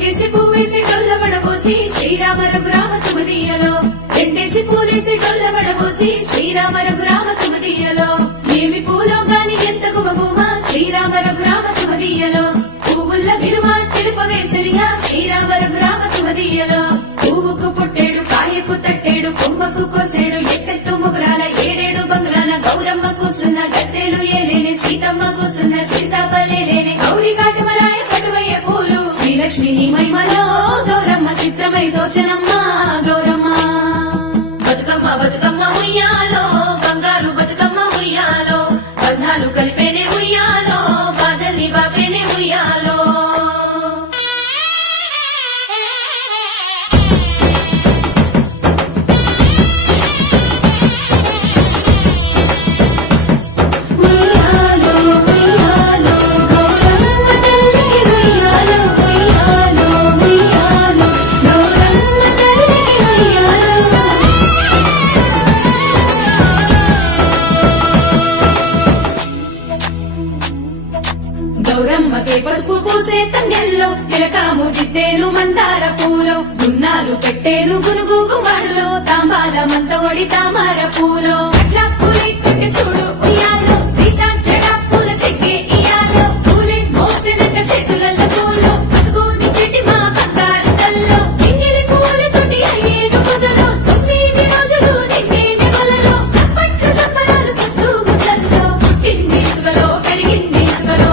ఒక్కేసి పువ్వేసి డొల్లబడబోసి శ్రీరామ రఘురామ తుమదీయలో రెండేసి పూలేసి డొల్లబడబోసి శ్రీరామ రఘురామ తుమదీయలో ఏమి పూలో గాని ఎంత గుమగుమ శ్రీరామ రఘురామ తుమదీయలో పువ్వుల్ల విలువ తెలుపవేసలిగా శ్రీరామ రఘురామ తుమదీయలో పువ్వుకు పుట్టేడు కాయకు తట్టేడు కొమ్మకు కోసేడు ఎత్తెత్తు ముగురాల ఏడేడు బంగ్లాల గౌరమ్మ కూసున్న గద్దెలు ఏలేని సీతమ్మ కూసున్న సీసాపలేని గౌరీ కాటమరాయ కటువయ్య పూలు శ్రీలక్ష్మి నీ మహిమలో గౌరమ్మ చిత్రమై దోచనమ్మ గౌరమ్మ బతుకమ్మ బతుకమ్మ ఉయ్యాలో బంగారు బతుకమ్మ ఉయ్యాలో బంధాలు కలిపేనే ఉయ్యాలో బాధల్ని బాపేనే ఉయ్యాలో గౌరమ్మకే పసుపు పూసే తంగెల్లో తిలకాము దిద్దేలు మందార పూలో గున్నాలు పెట్టేలు గునుగు గుమాడులో తాంబాల మంత ఒడి తామర పూలో అట్లా పూలి కొట్టి చూడు ఉయ్యాలో సీతా జడా పూల సిగ్గే ఇయాలో పూలే మోసినట్ట చేతులల్ల పూలో అతుకుని చెట్టి మా బంగారు తల్లో ఇంగిలి పూలతోటి అయ్యేను పొదలో 9 రోజులు నిన్నేనే వలలో సప్పట్లు సప్పరాలు సత్తు ముద్దల్లో పుట్టింది సుగలో పెరిగింది సుగలో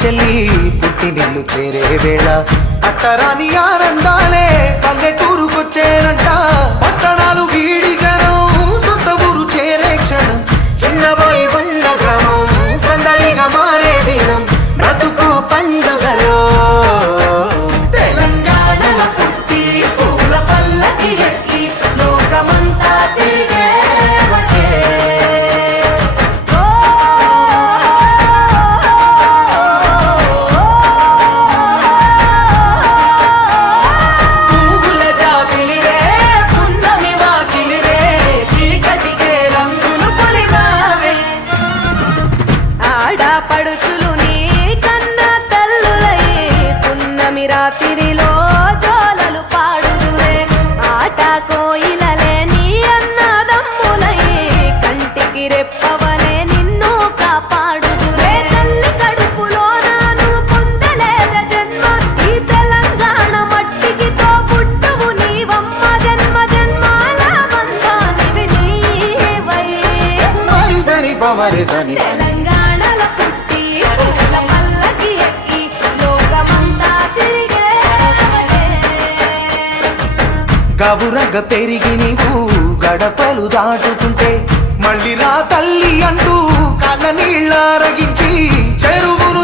చెల్లి పుట్టినిల్లు చేరే వేళ అట్టరాని ఆనందాలే పల్లెటూరుకొచ్చేనంట. పట్టణాలు వీడి జనం సొంత ఊరు చేరే క్షణం, చిన్నబోయి బండ గ్రామం సందడిగా మారే దినం, బ్రతుకు పండుగలో తెలంగాణల పుట్టి పూల పల్లకి ఎక్కి లోకమంతా తిరిగేవటే. పువ్వుల జాబిలివే పున్నమి వాకిలివే చీకటికే రంగులు పొలిమావే. ఆడపడుచులు నీ కన్న తల్లులై పున్నమి రాత్రిలో జోలలు పాడుదురే. ఆట కోయిలలే నీ అన్నదమ్ములై కంటికి రెప్పవలే నిన్ను కాపాడుదురే. తల్లి కడుపులో నువ్వు పొందలేద జన్మ, ఈ తెలంగాణ మట్టికి తో పుట్టువు నీవమ్మ. జన్మ జన్మాల బంధానివి నీవై. మరిసని పమరిసని తెలంగాణల పుట్టి పూల పల్లకి ఎక్కి లోకమంతా తిరిగేవటే. గవురగ పెరిగి నీవు గడపలు దాటుతుంటే మళ్ళీ రా తల్లి అంటూ కళ్ళ నీళ్ళ రగించి చెరువును